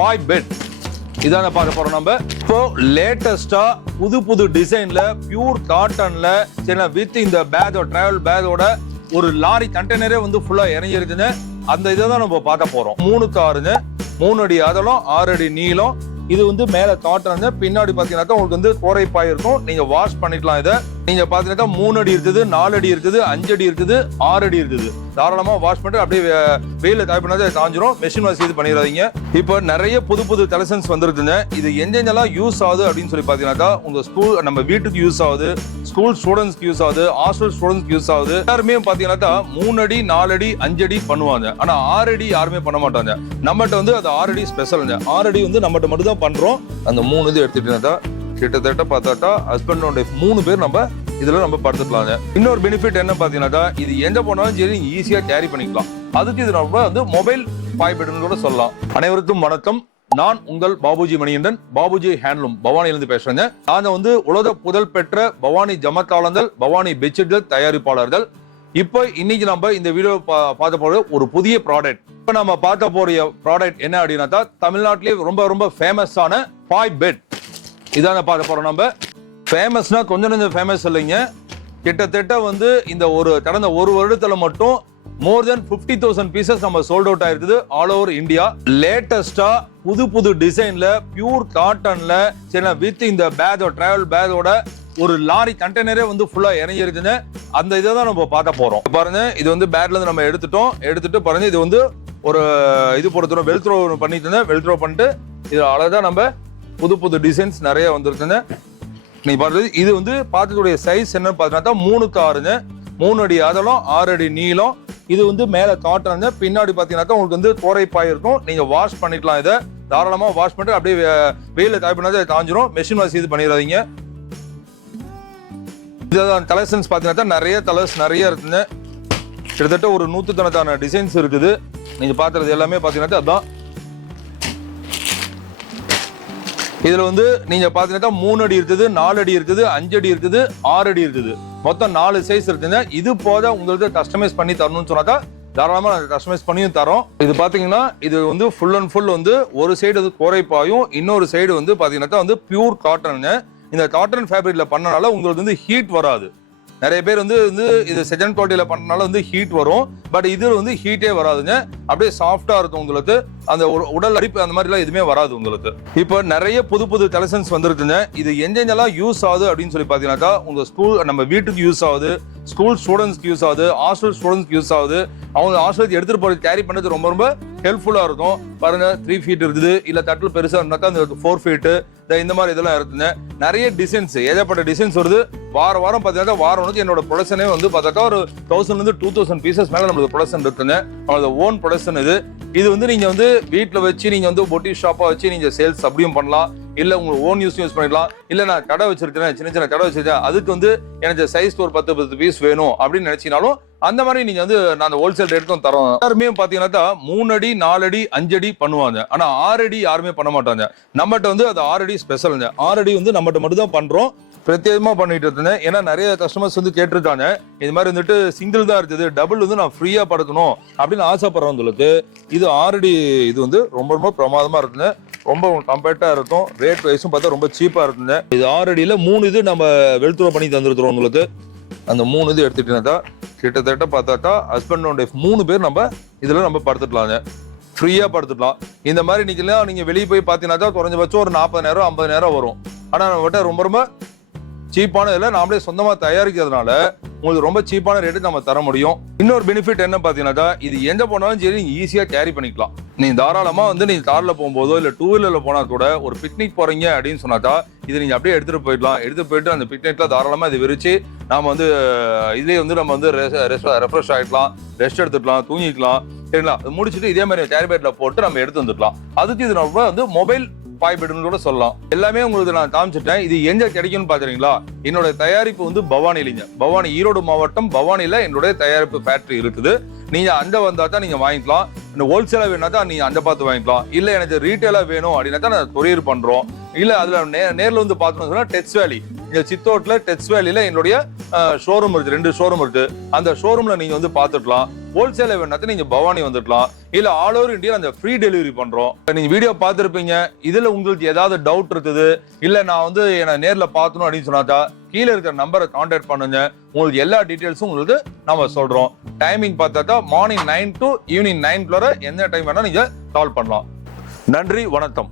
பாய் bed இதான பார்க்க போறோம் நம்ம. இப்போ லேட்டஸ்டா புது டிசைன்ல பியூர் காட்டன்ல சின்ன வித் இந்த பேக்கோட டிராவல் பேக்கோட ஒரு லாரி கண்டெய்னரே வந்து ஃபுல்லா இறங்கி இருக்குன்னு அந்த இதை தான் நம்ம பார்க்க போறோம். 3க்கு 6ங்க, 3 அடி அகலம், 6 அடி நீளம். இது வந்து மேல காட்டுறாங்க, பின்னாடி பாத்தீங்கன்னா உங்களுக்கு வந்து கோரைப்பாய் இருக்கும். நீங்க வாஷ் பண்ணிக்கலாம். இதை நீங்க பாத்தீங்கன்னா 3 அடி இருக்குது, 4 அடி இருக்குது, 5 அடி இருக்குது, 6 அடி இருக்குது. தாராளமா வாஷ் பண்ணிட்டு அப்படியே வெயில காய் பண்ணாத காஞ்சிரும். மெஷின் வாஷ் இது பண்ணிடாதீங்க. இப்போ நிறைய புது கலெக்ஷன்ஸ் வந்துருக்குங்க. இது எங்கெங்கெல்லாம் யூஸ் ஆகுது அப்படின்னு சொல்லி பாத்தீங்கன்னா உங்க ஸ்கூல், நம்ம வீட்டுக்கு யூஸ் ஆகுது, ஸ்கூல் ஸ்டூடெண்ட்ஸ்க்கு யூஸ் ஆகுது, ஹாஸ்டல் ஸ்டூடெண்ட்ஸ்க்கு யூஸ் ஆகுது. எல்லாருமே பாத்தீங்கன்னா 3 அடி 4 அடி 5 அடி பண்ணுவாங்க. ஆனா 6 அடி யாருமே பண்ண மாட்டாங்க. நம்மகிட்ட வந்து அது 6 அடி ஸ்பெஷலுங்க. 6 அடி வந்து நம்மகிட்ட மட்டும் தான் பண்றோம். அந்த 3 இது எடுத்துட்டீங்கன்னா கிட்டத்தட்ட பார்த்தாட்டா ஹஸ்பண்ட் அண்ட் ஒய்ஃப் 3 பேர் நம்ம இதுல நம்ம படுத்துக்கலாங்க. இன்னொரு பெனிஃபிட் என்ன பாத்தீங்கன்னா இது எங்க போனாலும் சரி ஈஸியா கேரி பண்ணிக்கலாம். அதுக்கு இது நம்ம வந்து மொபைல் பாய் பெட்னு கூட சொல்லலாம். அனைவருக்கும் வணக்கம். நான் உங்கள் பாபுஜி மணிகண்டன், பாபுஜி ஹேண்ட்லூம் பவானியிலிருந்து பேசுறேங்க. நாங்க வந்து உலக புகழ் பெற்ற பவானி ஜமத்தாளங்கள், பவானி பெட்ஷீட்கள் தயாரிப்பாளர்கள். இப்போ இன்னைக்கு நம்ம இந்த வீடியோ பார்க்க போற ஒரு புதிய ப்ராடக்ட். இப்போ நம்ம பார்க்க போற ப்ராடக்ட் என்ன அப்படின்னா தமிழ்நாட்டிலேயே ரொம்ப ஃபேமஸான பாய் பெட் இதான பார்க்க போறோம் நம்ம. ஃபேமஸ்னா கொஞ்சம் ஃபேமஸ் இல்லைங்க. கிட்டத்தட்ட வந்து இந்த கடந்த ஒரு வருடத்துல மட்டும் மோர் தென் 50,000 பீசஸ் நம்ம சோல்ட் அவுட் ஆயிருக்குது ஆல் ஓவர் இந்தியா. லேட்டஸ்டா புது டிசைன்ல பியூர் காட்டன்ல சின்ன வித் இந்த பேக்கோட டிராவல் பேக்கோட ஒரு லாரி கண்டெய்னரே வந்து ஃபுல்லா இறங்கி இருக்குன்னு அந்த இதை தான் நம்ம பார்க்க போறோம். பாருங்க, இது வந்து பேக்ல இருந்து நம்ம எடுத்துட்டு பாருங்க, இது வந்து ஒரு இது பொறுத்தவரை வெல்த்ரோ பண்ணிட்டு இருந்தேன். வெல்த்ரோ பண்ணிட்டு இது அழகா நம்ம புது டிசைன்ஸ் நிறைய வந்துருக்குங்க. நீ பாருங்க, இது வந்து பார்த்ததுடைய சைஸ் என்னன்னு பாத்தீங்கன்னா 3க்கு 6ங்க, 3 அடி அகலம், 6 அடி நீளம். இது வந்து மேல காட்டுறாங்க, பின்னாடி பாத்தீங்கன்னா உங்களுக்கு வந்து கோரைப்பாய் இருக்கும். நீங்க வாஷ் பண்ணிக்கலாம். இதை தாராளமா வாஷ் பண்ணிட்டு அப்படியே வெயில காய் பண்ணாத காஞ்சிரும். மெஷின் வாஷ் இது பண்ணிடாதீங்க. இதான் கலெக்ஷன்ஸ் பாத்தீங்கன்னா நிறைய கலர்ஸ் நிறைய இருக்குங்க. கிட்டத்தட்ட ஒரு 100 டிசைன்ஸ் இருக்குது. நீங்க பாக்குறது எல்லாமே பாத்தீங்கன்னா அதான். இதுல வந்து நீங்க பாத்தீங்கன்னா 3 அடி இருக்குது, 4 அடி இருக்குது, 5 அடி இருக்குது, 6 அடி இருக்குது. மொத்தம் 4 சைஸ் இருக்குங்க. இது போத உங்களுக்கு கஸ்டமைஸ் பண்ணி தரணும்னு சொன்னாக்கா தாராளமா நாங்க கஸ்டமைஸ் பண்ணியும் தரோம். இது பாத்தீங்கன்னா இது வந்து ஃபுல் அண்ட் ஃபுல் வந்து ஒரு சைடு வந்து கோரைப்பாயும், இன்னொரு சைடு வந்து பாத்தீங்கன்னா வந்து பியூர் காட்டனுங்க. இந்த காட்டன் ஃபேப்ரிக்ல பண்ணனால உங்களுக்கு வந்து ஹீட் வராது. நிறைய பேர் வந்து இது செகண்ட் குவாலிட்டியில பண்ணனால வந்து ஹீட் வரும். பட் இது வந்து ஹீட்டே வராதுங்க. அப்படியே சாஃப்டா இருக்கும். உங்களுக்கு அந்த உடல் அரிப்பு அந்த மாதிரி எல்லாம் எதுவுமே வராது உங்களுக்கு. இப்போ நிறைய புது கலெக்ஷன்ஸ் வந்துருக்குங்க. இது எங்கெங்கெல்லாம் யூஸ் ஆகுது அப்படின்னு சொல்லி பாத்தீங்கன்னா உங்க ஸ்கூல், நம்ம வீட்டுக்கு யூஸ் ஆகுது, ஸ்கூல் ஸ்டூடெண்ட்ஸ்க்கு யூஸ் ஆகுது, ஹாஸ்டல் ஸ்டூடெண்ட்ஸ்க்கு யூஸ் ஆகுது. அவங்க ஹாஸ்டலுக்கு எடுத்துட்டு போறது கேரி பண்ணது ரொம்ப ஹெல்ப்ஃபுல்லா இருக்கும். பாருங்க, 3 ஃபீட் இருக்குது, இல்ல தட்டில் பெருசா இருந்தாக்கா அந்த 4 ஃபீட் இந்த மாதிரி இதெல்லாம் இருக்குங்க. நிறைய டிசைன்ஸ், ஏகப்பட்ட டிசைன்ஸ் வருது. வாரம் பாத்தீங்கன்னா வாரம் வந்து என்னோட ப்ரொடக்ஷனே வந்து பார்த்தாக்கா ஒரு 1000 இருந்து 2000 பீசஸ் மேல நம்மளுக்கு ப்ரொடக்ஷன் இருக்குங்க. நம்மளோட ஓன் ப்ரொடக்ஷன் இது வந்து நீங்க வந்து வீட்டுல வச்சு நீங்க வந்து பொட்டிக் ஷாப்பா வச்சு நீங்க சேல்ஸ் அப்படியும் பண்ணலாம். இல்ல உங்க ஓன் யூஸ் பண்ணிக்கலாம். இல்ல நான் கடை வச்சிருக்கேன், சின்ன கடை வச்சிருக்கேன், அதுக்கு வந்து எனக்கு சைஸ் ஒரு 10 பீஸ் வேணும் அப்படின்னு நினைச்சீங்கனாலும் அந்த மாதிரி நீங்க வந்து நான் ஹோல்சேல் ரேட்டுக்கும் தரோம். எல்லாருமே பாத்தீங்கன்னா 3 அடி 4 அடி 5 அடி பண்ணுவாங்க. ஆனா 6 அடி யாருமே பண்ண மாட்டாங்க. நம்மகிட்ட வந்து அது 6 அடி ஸ்பெஷலுங்க. 6 அடி வந்து நம்மகிட்ட மட்டும் தான் பண்றோம். பிரத்யேகமா பண்ணிட்டு இருந்தேன். ஏன்னா நிறைய கஸ்டமர்ஸ் வந்து கேட்டிருக்காங்க, இது மாதிரி வந்துட்டு சிங்கிள் தான் இருக்குது, டபுள் வந்து நான் ஃப்ரீயா படுக்கணும் அப்படின்னு ஆசைப்படுறவங்களுக்கு இது 6 அடி இது வந்து ரொம்ப பிரமாதமா இருக்குங்க. ரொம்ப கம்பேக்டா இருக்கும். ரேட் வைஸும் பார்த்தா ரொம்ப சீப்பா இருக்குங்க. இது 6 அடியில 3 இது நம்ம வெல்த்ரோ பண்ணி தந்துருக்கிறோம் உங்களுக்கு. அந்த 3 இது எடுத்துட்டீங்கன்னா கிட்டத்தட்ட பார்த்தாக்கா ஹஸ்பண்ட் அண்ட் ஒய்ஃப் 3 பேர் நம்ம இதுல நம்ம படுத்துக்கலாங்க. ஃப்ரீயா படுத்துக்கலாம். இந்த மாதிரி நீங்க வெளியே போய் பாத்தீங்கன்னா குறைஞ்சபட்சம் ஒரு 40,000 50,000 வரும். ஆனா நம்ம ரொம்ப சீப்பான இதில் நாமளே சொந்தமா தயாரிக்கிறதுனால உங்களுக்கு ரொம்ப சீப்பான ரேட்டு நம்ம தர முடியும். இன்னொரு பெனிஃபிட் என்ன பாத்தீங்கன்னா இது எங்க போனாலும் சரி நீங்க ஈஸியா கேரி பண்ணிக்கலாம். நீங்க தாராளமா வந்து நீங்க கார்ல போகும்போதோ இல்ல 2 வீலர்ல போனா கூட ஒரு பிக்னிக் போறீங்க அப்படின்னு சொன்னாக்கா இது நீங்க அப்படியே எடுத்துட்டு போயிடலாம். எடுத்து போயிட்டு அந்த பிக்னிக்ல தாராளமா இது விரிச்சு நாம வந்து இதே வந்து நம்ம வந்து ரெஃப்ரெஷ் ஆகிக்கலாம், ரெஸ்ட் எடுத்துக்கலாம், தூங்கிக்கலாம். சரிங்களா? அது முடிச்சுட்டு இதே மாதிரி கேரி பேக்ல போட்டு நம்ம எடுத்து வந்துடலாம். அதுக்கு இது நம்ம வந்து மொபைல் பாய் பெட்னு கூட சொல்லலாம். எல்லாமே உங்களுக்கு நான் காமிச்சிட்டேன். இது எங்க கிடைக்கும்னு பாக்குறீங்களா? என்னோட தயாரிப்பு வந்து பவானிலிங்க. பவானி ஈரோடு மாவட்டம் பவானில என்னுடைய தயாரிப்பு ஃபேக்டரி இருக்குது. நீங்க அங்க வந்தா தான் நீங்க வாங்கிக்கலாம். இந்த ஹோல்சேலா வேணா தான் நீங்க அங்க பார்த்து வாங்கிக்கலாம். இல்ல எனக்கு ரீட்டைலா வேணும் அப்படின்னா தான் நான் கொரியர் பண்றோம். இல்ல அதுல நேர்ல வந்து பாத்தோம்னு சொன்னா டெக்ஸ் வேலி, இங்க சித்தோட்ல டெக்ஸ் வேலியில என்னுடைய ஷோரூம் இருக்கு, 2 ஷோரூம் இருக்கு. அந்த ஷோரூம்ல நீங்க வந்து பாத்துக்கலாம். ஹோல்சேல வேணாத்த நீங்க பவானி வந்துடலாம், இல்ல ஆல் ஓவர் இந்தியா அந்த ஃப்ரீ டெலிவரி பண்றோம். நீங்க வீடியோ பார்த்திருப்பீங்க, இதுல உங்களுக்கு ஏதாவது டவுட் இருக்குது, இல்ல நான் வந்து என்ன நேர்ல பார்க்கணும் அப்படின்னு சொன்னாதா கீழே இருக்கிற நம்பரை கான்டாக்ட் பண்ணுங்க. உங்களுக்கு எல்லா டீடைல்ஸும் உங்களுக்கு நம்ம சொல்றோம். டைமிங் பார்த்தா மார்னிங் 9 to ஈவினிங் 9 எந்த டைம் வேணா நீங்க கால் பண்ணலாம். நன்றி, வணக்கம்.